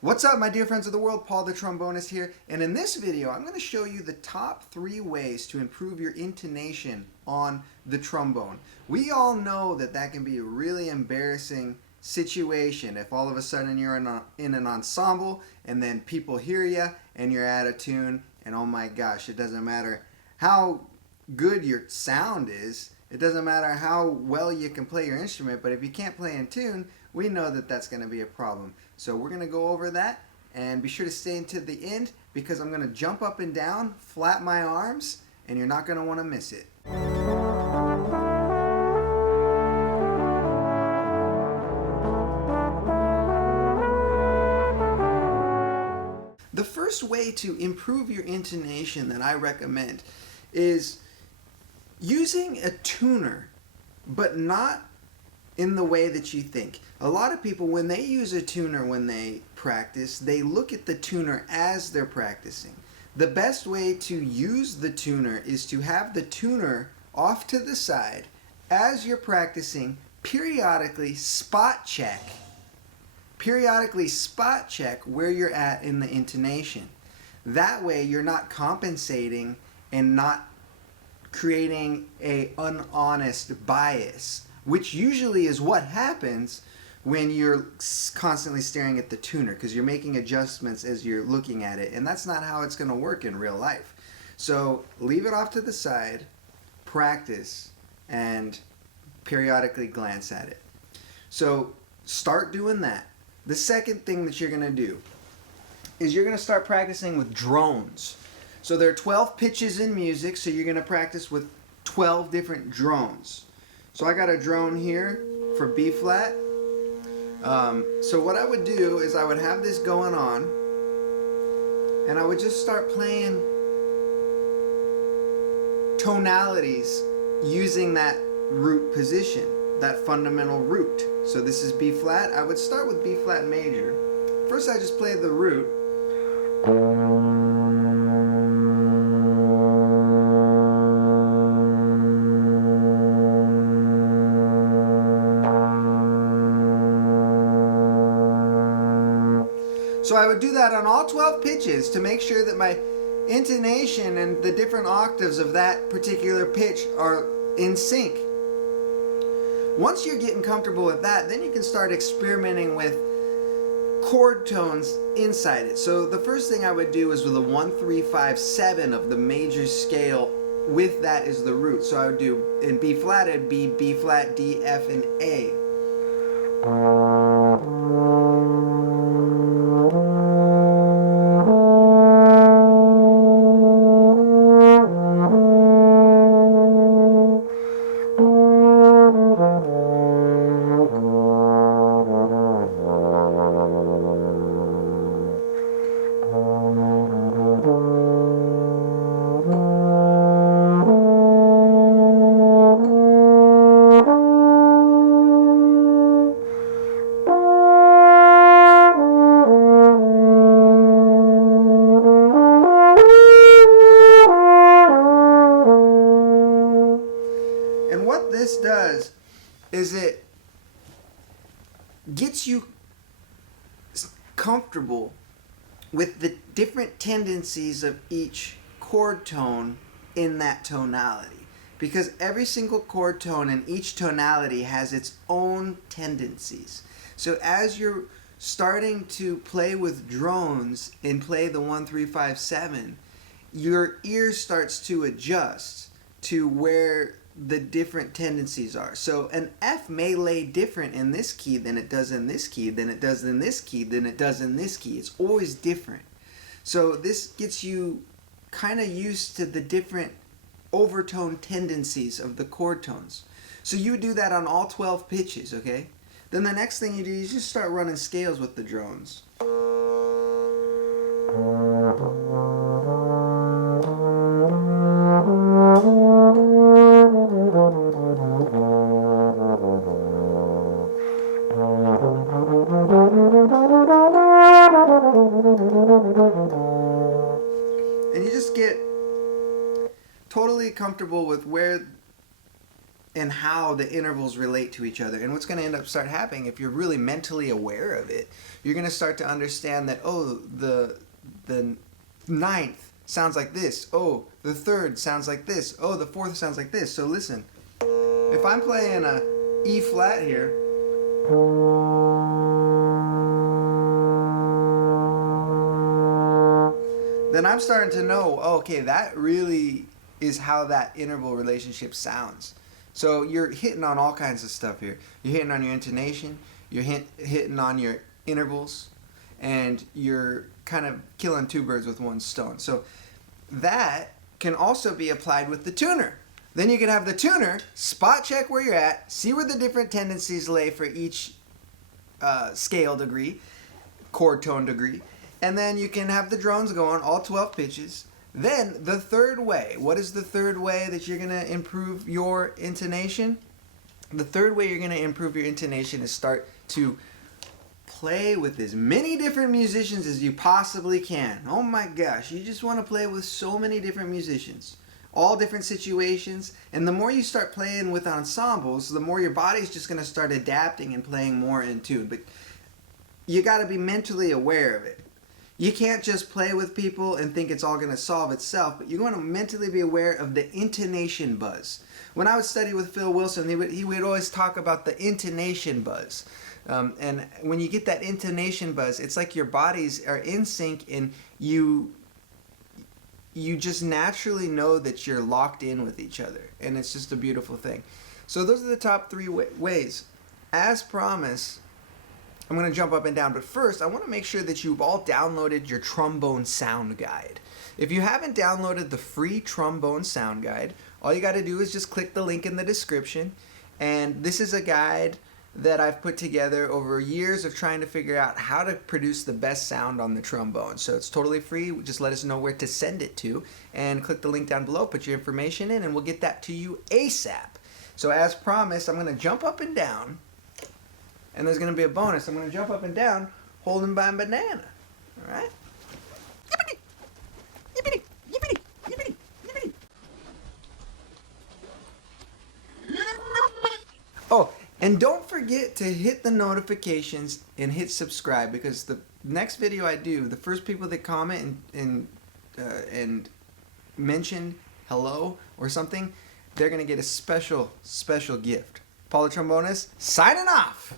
What's up, my dear friends of the world? Paul the Trombonist here, and in this video I'm going to show you the top 3 ways to improve your intonation on the trombone. We all know that that can be a really embarrassing situation if all of a sudden you're in an ensemble and then people hear you and you're out of tune, and oh my gosh, it doesn't matter how good your sound is, it doesn't matter how well you can play your instrument, but if you can't play in tune, we know that that's going to be a problem. So we're going to go over that, and be sure to stay until the end because I'm going to jump up and down, flap my arms, and you're not going to want to miss it. The first way to improve your intonation that I recommend is using a tuner, but not in the way that you think. A lot of people, when they use a tuner when they practice, they look at the tuner as they're practicing. The best way to use the tuner is to have the tuner off to the side as you're practicing. Periodically spot check where you're at in the intonation. That way you're not compensating and not creating a unhonest bias, which usually is what happens when you're constantly staring at the tuner, because you're making adjustments as you're looking at it, and that's not how it's going to work in real life. So leave it off to the side, practice, and periodically glance at it. So start doing that. The second thing that you're going to do is you're going to start practicing with drones. So there are 12 pitches in music, so you're going to practice with 12 different drones. So I got a drone here for B flat. So what I would do is I would have this going on, and I would just start playing tonalities using that root position, that fundamental root. So this is B flat. I would start with B flat major. First I just play the root. So I would do that on all 12 pitches to make sure that my intonation and the different octaves of that particular pitch are in sync. Once you're getting comfortable with that, then you can start experimenting with chord tones inside it. So the first thing I would do is with a 1, 3, 5, 7 of the major scale. With that is the root. So I would do in B flat, it'd be B flat, D, F, and A. And what this does is it gets you comfortable with the different tendencies of each chord tone in that tonality. Because every single chord tone in each tonality has its own tendencies. So as you're starting to play with drones and play the 1, 3, 5, 7, your ear starts to adjust to where the different tendencies are. So an F may lay different in this key than it does in this key, than it does in this key, than it does in this key. It's always different. So this gets you kind of used to the different overtone tendencies of the chord tones. So you would do that on all 12 pitches, okay? Then the next thing you do is just start running scales with the drones. And you just get totally comfortable with where and how the intervals relate to each other. And what's going to end up start happening, if you're really mentally aware of it, you're going to start to understand that, oh, the ninth sounds like this. Oh, the third sounds like this. Oh, the fourth sounds like this. So listen, if I'm playing a E flat here, then I'm starting to know, okay, that really is how that interval relationship sounds. So you're hitting on all kinds of stuff here. You're hitting on your intonation, you're hitting on your intervals, and you're kind of killing two birds with one stone. So that can also be applied with the tuner. Then you can have the tuner spot check where you're at, see where the different tendencies lay for each scale degree, chord tone degree, and then you can have the drones going, all 12 pitches. Then the third way. What is the third way that you're going to improve your intonation? The third way you're going to improve your intonation is start to play with as many different musicians as you possibly can. Oh my gosh, you just want to play with so many different musicians. All different situations. And the more you start playing with ensembles, the more your body's just going to start adapting and playing more in tune. But you got to be mentally aware of it. You can't just play with people and think it's all going to solve itself, but you're going to mentally be aware of the intonation buzz. When I would study with Phil Wilson, he would always talk about the intonation buzz. And when you get that intonation buzz, it's like your bodies are in sync and you just naturally know that you're locked in with each other. And it's just a beautiful thing. So those are the top three ways. As promised, I'm going to jump up and down, but first I want to make sure that you've all downloaded your trombone sound guide. If you haven't downloaded the free trombone sound guide, all you got to do is just click the link in the description, and this is a guide that I've put together over years of trying to figure out how to produce the best sound on the trombone. So it's totally free. Just let us know where to send it to, and click the link down below, put your information in, and we'll get that to you ASAP. So as promised, I'm going to jump up and down. And there's going to be a bonus. I'm going to jump up and down holding by a banana. All right? Yippity! Yippity! Yippity! Yippity! Yippity! Oh, and don't forget to hit the notifications and hit subscribe, because the next video I do, the first people that comment and mention hello or something, they're going to get a special gift. Paul the Trombonist, signing off!